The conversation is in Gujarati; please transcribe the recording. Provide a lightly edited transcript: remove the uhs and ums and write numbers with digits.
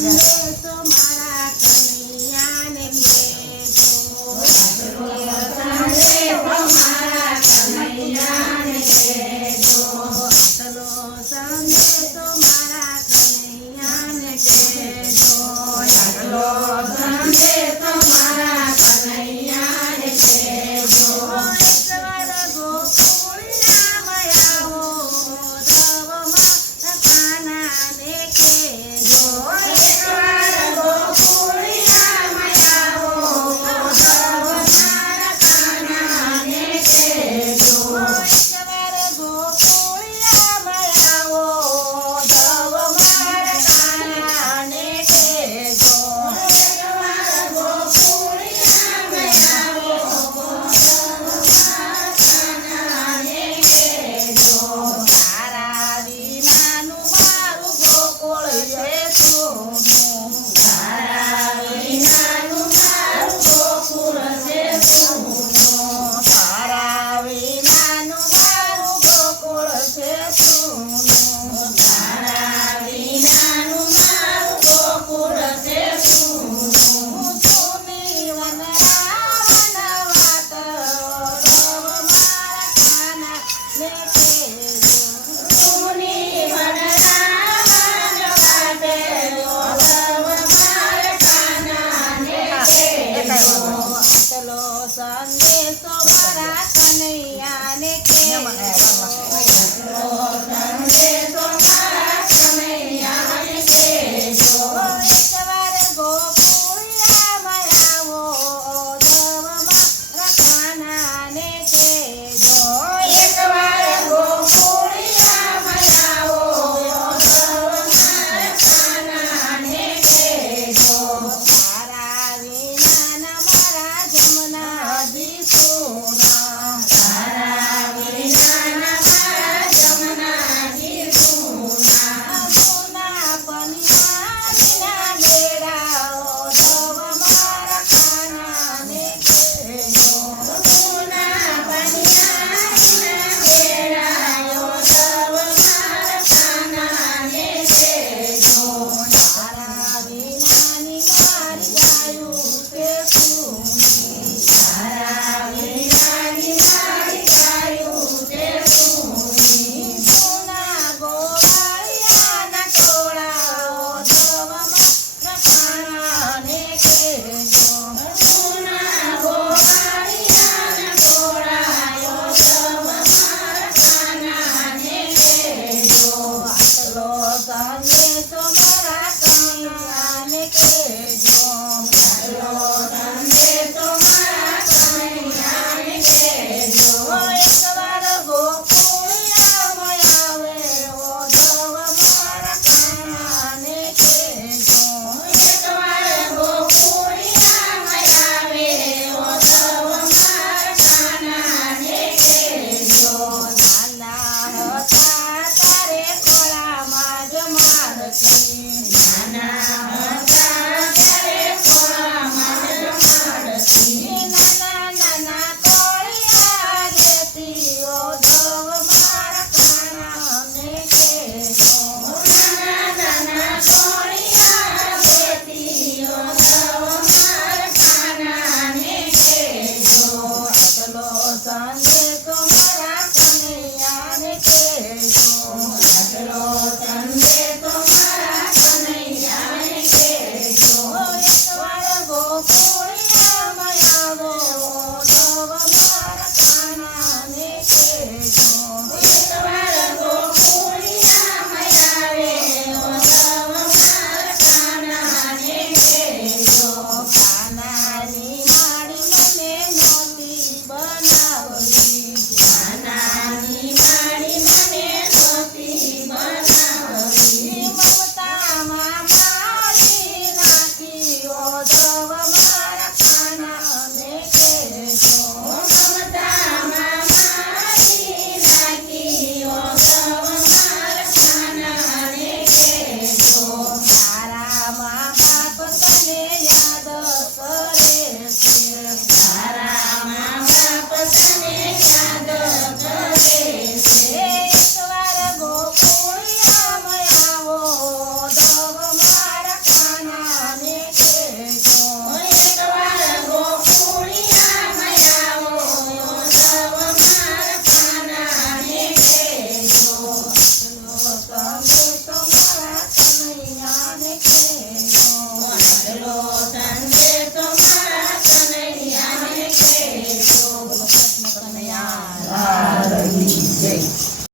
સંદેશો મારા કનૈયાને કહેજો, સંદેશો મારા કનૈયાને કહેજો, આટલો સંદેશો મારા કનૈયાને કહેજો. ઈશ્વર ગોકુળિયામાં આવો, ધ્રુવમાં કાનાને કહેજો, ઈશ્વર ગોકુળિયામાં આવો, ધ્રુવમાં કાનાને કહેજો. ઈશ્વર ગોકુળિયામાં આવો, ધ્રુવમાં કાનાને કહેજો, તારા વિનાનું મારું ગોકુળ છે સૂનું, તારા વિનાનું મારું ગોકુળ છે સૂનું. તારા વિનાનું મારું ગોકુળ છે સૂનું, તારા વિનાનું મારું ગોકુળ છે સૂનું. સૂની વનરાવન વાત ધ્રુવ મારા કાનાને કહેજો, સૂની વનરાવન વાટે ધ્રુવ મારા કાનાને કહેજો. આટલો સંદેશો મારા કનૈયાને કહેજો, સંદેશો મારા કનૈયાને કહેજો. ઈશ્વર ગોકુળિયામાં આવો, ધ્રુવ મારા કાનાને કહેજો, એકવાર ગોકુળિયામાં આવો, ધ્રુવ મારા કાનાને કહેજો. તારા વિનાના મારા જમનાજી સોના, તારા વિનાના મારા જમનાજી સૂના. સોના પનિયારીના બેડાઓ, ધ્રુવ મારા કાનાને કહેજો, સૂના પનિયારીના બેડાયો, ધ્રુવ મારા કાનાને કહેજો. તારા વિનાની મારી ગાયું તે સૂની, તારા વિનાની મારી ગાયું તે સૂની. સોના ગોવાળિયાના ટોળાઓ, ધ્રુવ મારા કાનાને કહેજો, સૂના ગોવાળિયાના ટોળાયો, ધ્રુવ મારા કાનાને કહેજો. આટલો સંદેશો મારા